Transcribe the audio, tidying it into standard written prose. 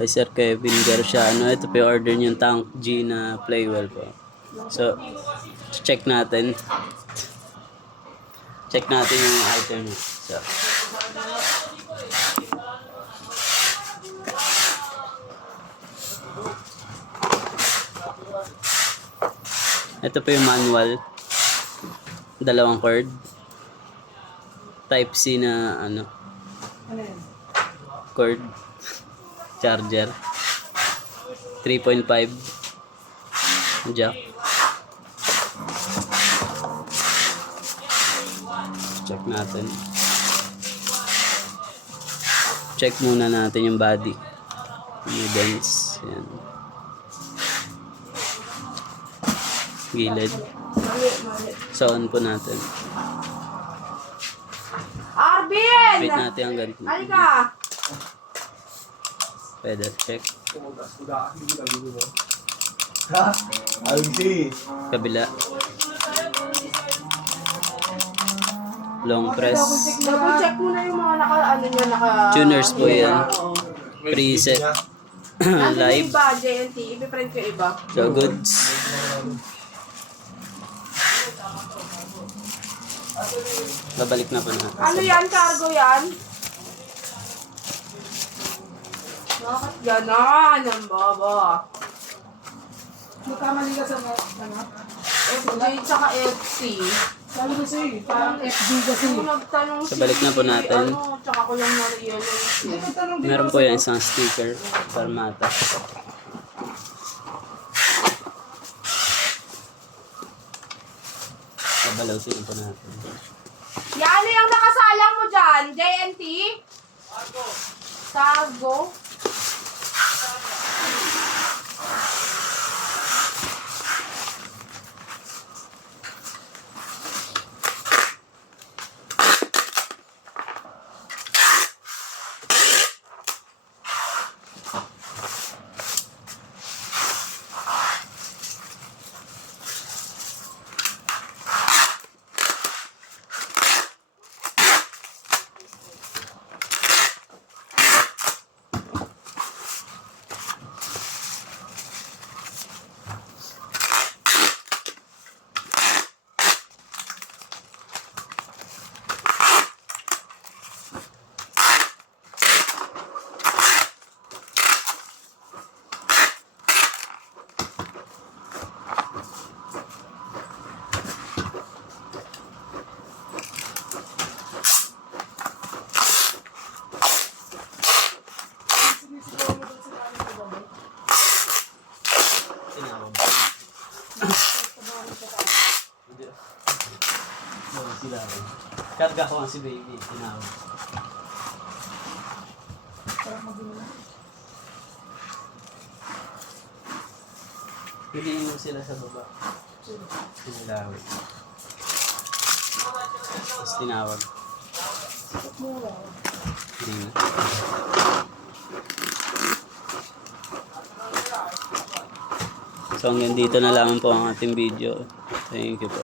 Kay Sir Kevin Garciano. Ito po yung order niyong Tank G na Playwell po. So, check natin. Check natin yung item. So, ito po yung manual. Dalawang cord. Type C na cord. Charger. 3.5 jack. Check natin. Check muna natin yung body. Yung dents. Yan. Gilid. So, on po natin. Arvin! Wait natin ang ganito. Halika! Pedal check. Ha? Algi. Kabila. Long press. Double check muna yung mga naka... Tuners po yan. Preset. Nandun yung Live. iba, JNT. Ipiprint ko yung iba. So, goods. Babalik na po natin. Ano yan? Cargo yan? Bakit ganon ang baba? Magkamali ka sa ano? FJ tsaka FC. Sabi ko sa'yo, parang FD kasi. Kung nagtanong So, balik na po natin. Tsaka ko lang na-realize. Meron po yan isang sticker. Parmata. Babalawsin po natin. Yan yung nakasalang mo dyan, JNT? Cargo. Tinawag. Sila rin. Karga ko ang si baby. Tinawag. Hindi mo sila sa baba. Sinilawit. Tapos tinawag. Hindi na. So hanggang dito na lang po ang ating video. Thank you po.